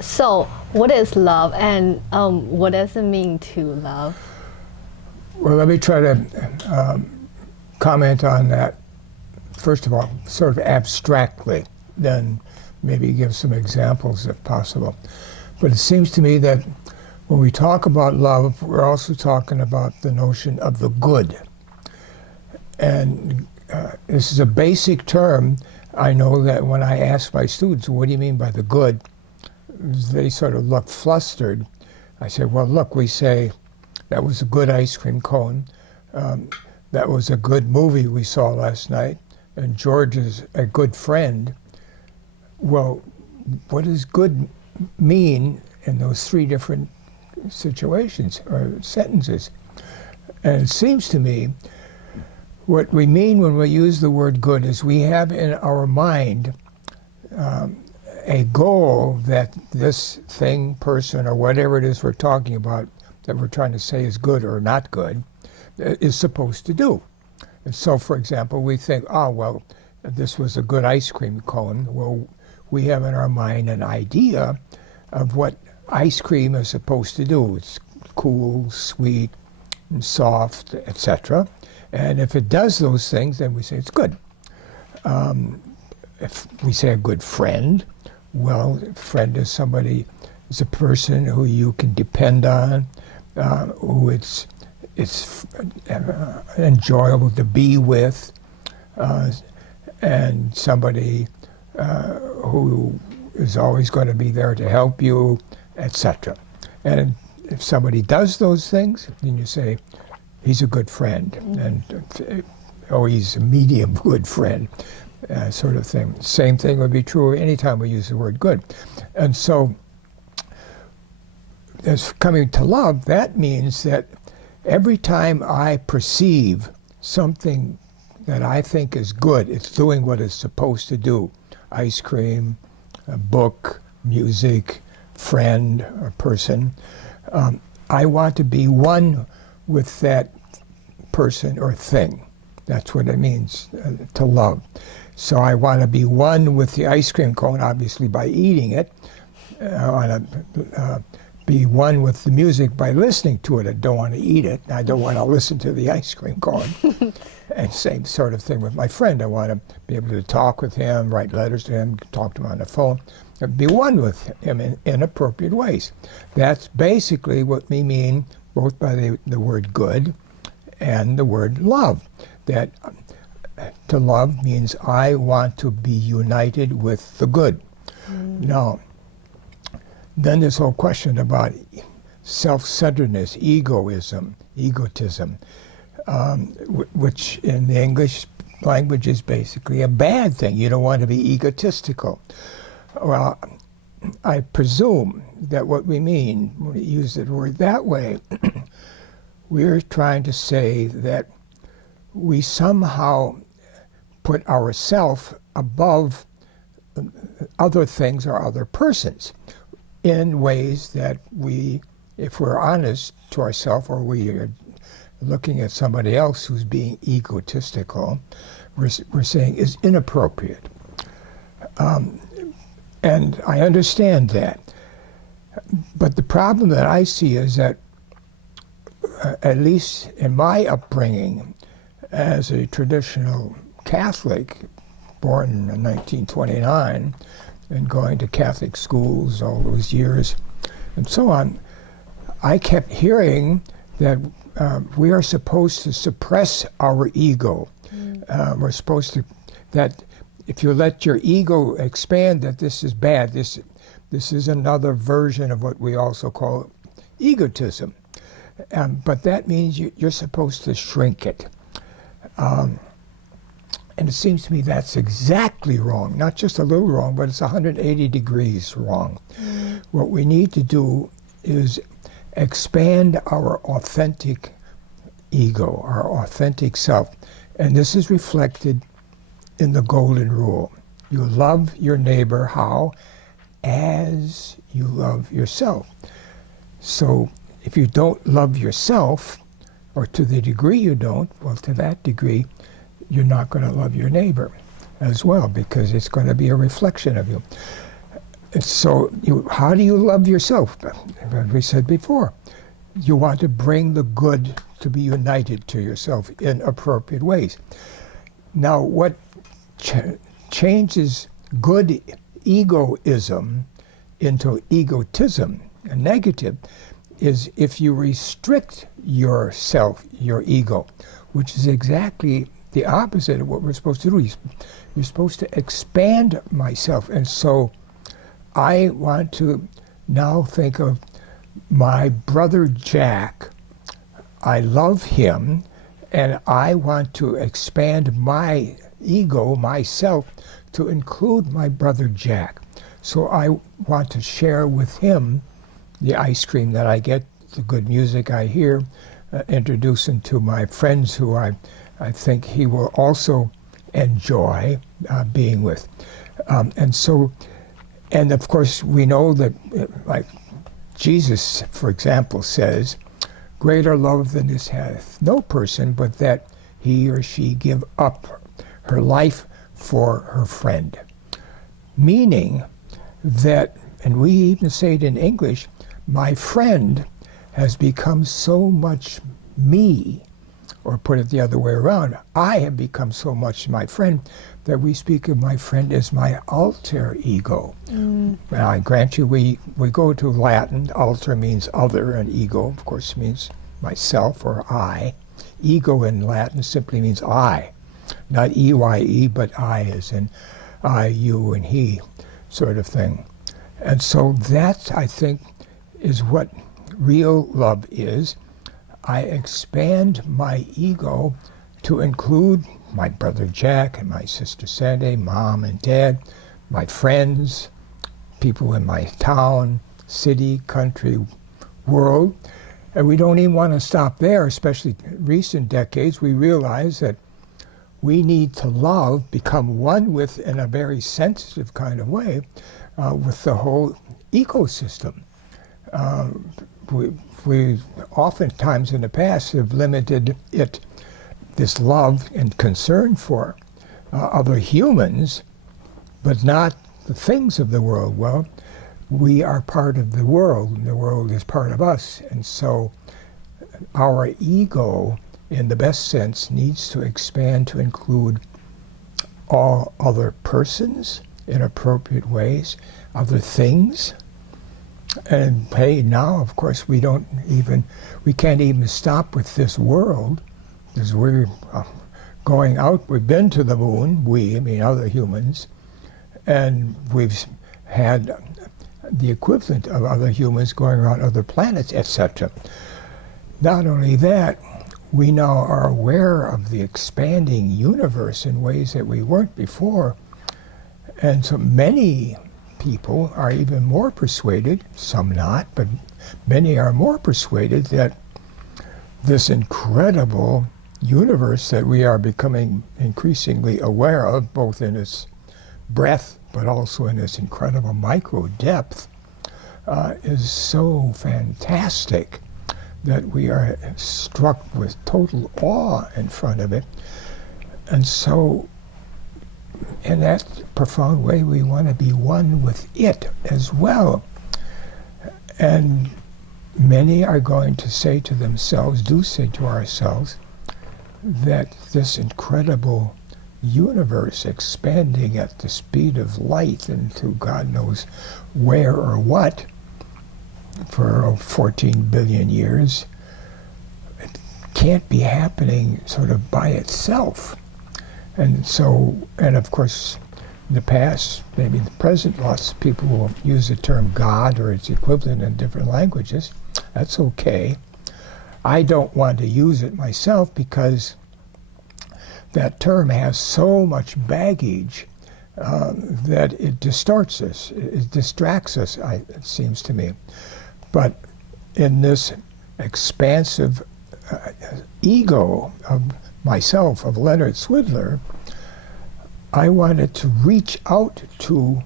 So, what is love, and what does it mean to love? Well, let me try to comment on that. First of all, sort of abstractly, then maybe give some examples if possible. But it seems to me that when we talk about love, we're also talking about the notion of the good. And this is a basic term. I know that when I ask my students, what do you mean by the good? They sort of look flustered. I say, well, look, we say, that was a good ice cream cone. That was a good movie we saw last night. And George is a good friend. Well, what does good mean in those three different situations or sentences? And it seems to me what we mean when we use the word good is we have in our mind a goal that this thing, person, or whatever it is we're talking about that we're trying to say is good or not good is supposed to do. And so, for example, we think, oh, well, this was a good ice cream cone. Well, we have in our mind an idea of what ice cream is supposed to do. It's cool, sweet, and soft, etc. And if it does those things, then we say it's good. If we say a good friend, well, a friend is somebody, is a person who you can depend on, who it's enjoyable to be with, and somebody who is always going to be there to help you, etc. And if somebody does those things, then you say, he's a good friend, and he's a medium good friend, sort of thing. Same thing would be true anytime we use the word good. And so, as coming to love, that means that every time I perceive something that I think is good, it's doing what it's supposed to do. Ice cream, a book, music, friend, or person. I want to be one with that person or thing. That's what it means to love. So I want to be one with the ice cream cone, obviously by eating it. I want to be one with the music by listening to it. I don't want to eat it. I don't want to listen to the ice cream cone. And same sort of thing with my friend. I want to be able to talk with him, write letters to him, talk to him on the phone, and be one with him in appropriate ways. That's basically what we mean both by the word good and the word love. That to love means I want to be united with the good. Now, then this whole question about self-centeredness, egotism, which in the English language is basically a bad thing. You don't want to be egotistical. Well, I presume that what we mean when we use the word that way, we're trying to say that we somehow put ourselves above other things or other persons in ways that we, if we're honest to ourselves, or we are looking at somebody else who's being egotistical, we're saying is inappropriate. And I understand that. But the problem that I see is that, at least in my upbringing as a traditional Catholic, born in 1929, and going to Catholic schools all those years, and so on, I kept hearing that we are supposed to suppress our ego. We're supposed to, that if you let your ego expand, that this is bad. This is another version of what we also call egotism. But that means you're supposed to shrink it. And it seems to me that's exactly wrong. Not just a little wrong, but it's 180 degrees wrong. What we need to do is expand our authentic ego, our authentic self. And this is reflected in the golden rule. You love your neighbor how? As you love yourself. So if you don't love yourself, or to the degree you don't, well, to that degree, you're not going to love your neighbor as well, because it's going to be a reflection of you. So how do you love yourself? As we said before, you want to bring the good to be united to yourself in appropriate ways. Now, what changes good egoism into egotism, a negative, is if you restrict yourself, your ego, which is exactly the opposite of what we're supposed to do. You're supposed to expand myself. And so I want to now think of my brother Jack. I love him, and I want to expand my ego, myself, to include my brother Jack. So I want to share with him the ice cream that I get, the good music I hear, introduce him to my friends who I think he will also enjoy being with. And of course, we know that, like Jesus, for example, says, greater love than this hath no person, but that he or she give up her life for her friend. Meaning that, and we even say it in English, my friend has become so much me, or put it the other way around, I have become so much my friend that we speak of my friend as my alter ego. Now, I grant you, we go to Latin. Alter means other, and ego, of course, means myself or I. Ego in Latin simply means I, not E-Y-E, but I as in I, you, and he sort of thing. And so that, I think, is what real love is. I expand my ego to include my brother Jack and my sister Sandy, mom and dad, my friends, people in my town, city, country, world. And we don't even want to stop there, especially recent decades. We realize that we need to love, become one with, in a very sensitive kind of way, with the whole ecosystem. We oftentimes in the past have limited this love and concern for other humans, but not the things of the world. Well, we are part of the world, and the world is part of us. And so our ego, in the best sense, needs to expand to include all other persons in appropriate ways, other things. And hey, now, of course, we can't even stop with this world, because we're going out. We've been to the moon, I mean other humans, and we've had the equivalent of other humans going around other planets, etc. Not only that, we now are aware of the expanding universe in ways that we weren't before. And so many people are even more persuaded, some not, but many are more persuaded that this incredible universe that we are becoming increasingly aware of, both in its breadth but also in its incredible micro depth, is so fantastic that we are struck with total awe in front of it. And so in that profound way, we want to be one with it as well. And many are going to say to themselves, do say to ourselves, that this incredible universe expanding at the speed of light into God knows where or what for 14 billion years, it can't be happening sort of by itself. And so, and of course, in the past, maybe in the present, lots of people will use the term God or its equivalent in different languages. That's okay. I don't want to use it myself because that term has so much baggage that it distorts us, it distracts us, it seems to me. But in this expansive ego of myself, of Leonard Swidler, I wanted to reach out to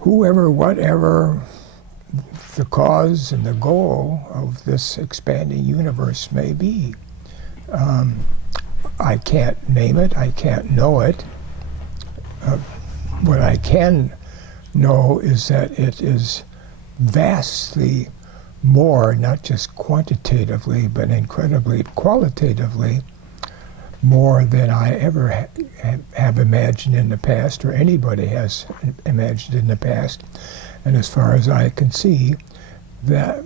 whoever, whatever the cause and the goal of this expanding universe may be. I can't name it, I can't know it. What I can know is that it is vastly more, not just quantitatively, but incredibly qualitatively more than I ever have imagined in the past, or anybody has imagined in the past. And as far as I can see, that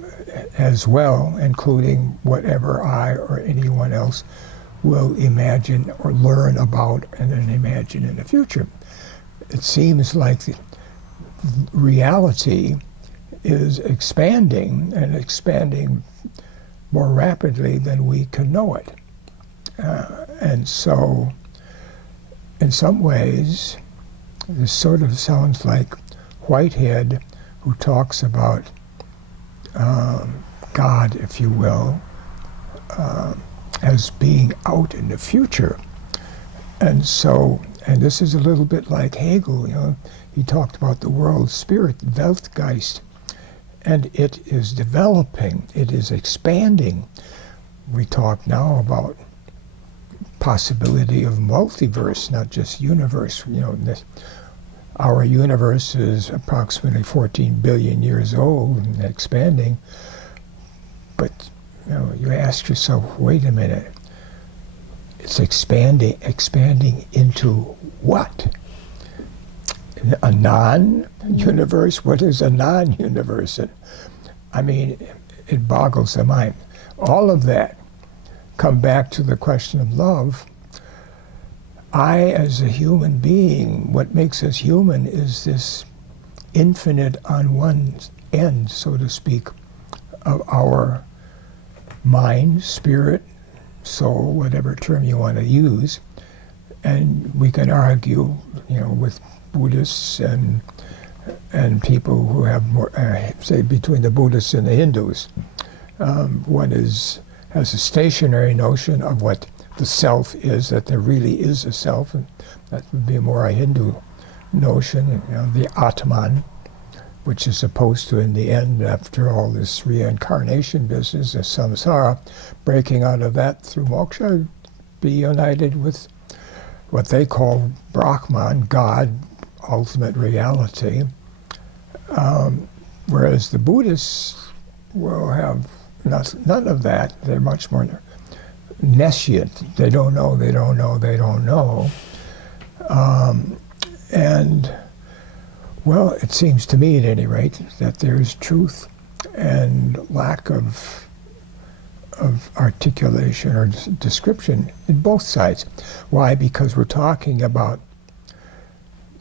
as well, including whatever I or anyone else will imagine or learn about and then imagine in the future. It seems like the reality is expanding, and expanding more rapidly than we can know it. And so, in some ways, this sort of sounds like Whitehead, who talks about God, if you will, as being out in the future. And so, and this is a little bit like Hegel, you know, he talked about the world spirit, Weltgeist, and it is developing, it is expanding. We talk now about possibility of multiverse, not just universe. You know, our universe is approximately 14 billion years old and expanding. But you know, you ask yourself, wait a minute, it's expanding into what? A non-universe? What is a non-universe? I mean, it boggles the mind. All of that come back to the question of love. I, as a human being, what makes us human is this infinite on one end, so to speak, of our mind, spirit, soul, whatever term you want to use. And we can argue, you know, with Buddhists and people who have more, say, between the Buddhists and the Hindus. One has a stationary notion of what the self is, that there really is a self, and that would be more a Hindu notion, you know, the Atman, which is supposed to, in the end, after all this reincarnation business, the samsara, breaking out of that through moksha, be united with what they call Brahman, God, ultimate reality. Whereas the Buddhists will have none of that. They're much more nescient. They don't know, they don't know, they don't know. And, well, it seems to me, at any rate, that there's truth and lack of articulation or description in both sides. Why? Because we're talking about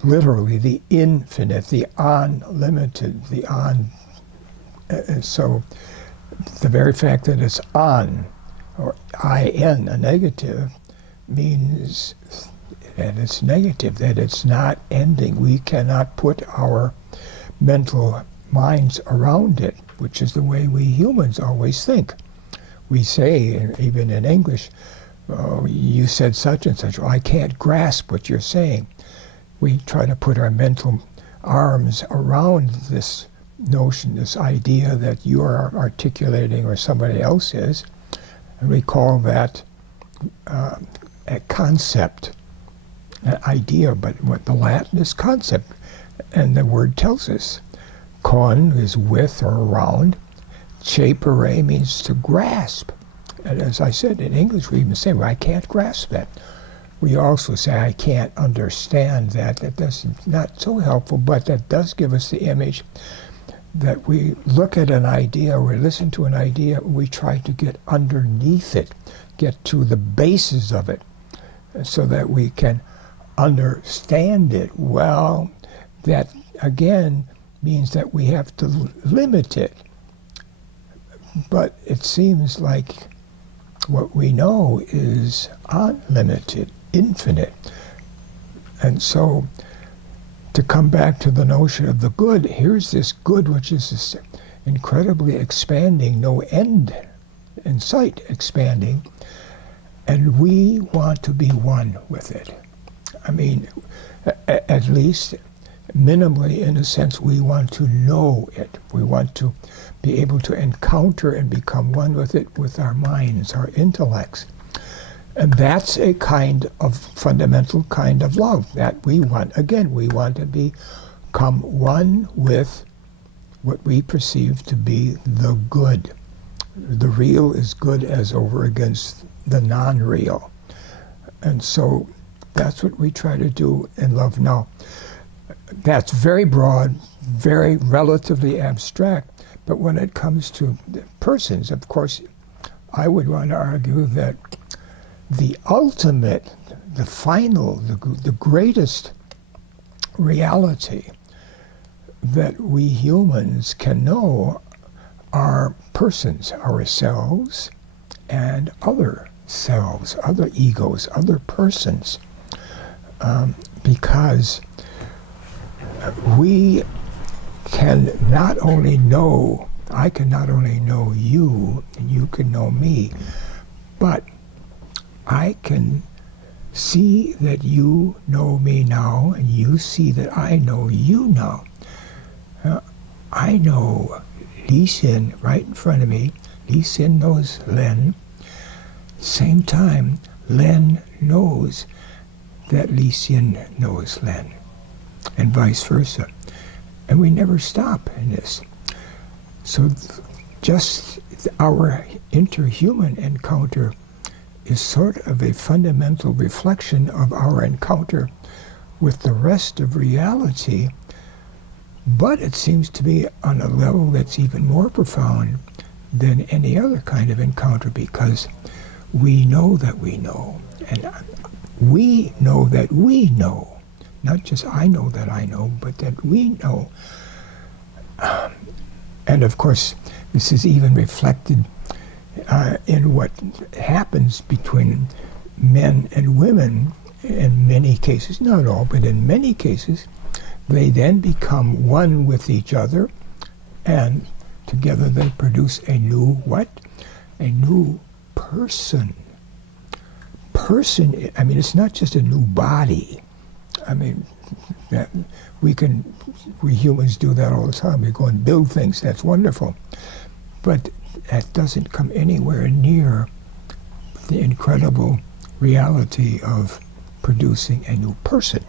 literally the infinite, the unlimited, the on. And so the very fact that it's on, or in, a negative, means that it's negative, that it's not ending. We cannot put our mental minds around it, which is the way we humans always think. We say, even in English, oh, you said such and such. Oh, I can't grasp what you're saying. We try to put our mental arms around this notion, this idea that you are articulating or somebody else is, and we call that a concept, an idea, but what the Latin is concept, and the word tells us. Con is with or around. Cepere means to grasp. And as I said, in English we even say, well, I can't grasp that. We also say, I can't understand that. That's not so helpful, but that does give us the image that we look at an idea, we listen to an idea, we try to get underneath it, get to the basis of it, so that we can understand it. Well, that again means that we have to limit it. But it seems like what we know is unlimited, infinite. And so to come back to the notion of the good, here's this good which is this incredibly expanding, no end in sight expanding, and we want to be one with it. I mean, at least minimally, in a sense, we want to know it. We want to be able to encounter and become one with it with our minds, our intellects. And that's a kind of fundamental kind of love that we want. Again, we want to be become one with what we perceive to be the good. The real is good as over against the non-real. And so that's what we try to do in love. Now, that's very broad, very relatively abstract, but when it comes to persons, of course, I would want to argue that the ultimate, the final, the greatest reality that we humans can know are persons, ourselves and other selves, other egos, other persons, because we can not only know, I can not only know you, and you can know me, but I can see that you know me now, and you see that I know you now. I know Li Xin right in front of me. Li Xin knows Len. Same time, Len knows that Li Xin knows Len, and vice versa. And we never stop in this. So just our interhuman encounter is sort of a fundamental reflection of our encounter with the rest of reality, but it seems to be on a level that's even more profound than any other kind of encounter, because we know that we know, and we know that we know. Not just I know that I know, but that we know. And of course, this is even reflected in what happens between men and women in many cases, not all, but in many cases. They then become one with each other, and together they produce a new what? A new person. Person, I mean, it's not just a new body. I mean, we humans do that all the time. We go and build things, that's wonderful. But that doesn't come anywhere near the incredible reality of producing a new person.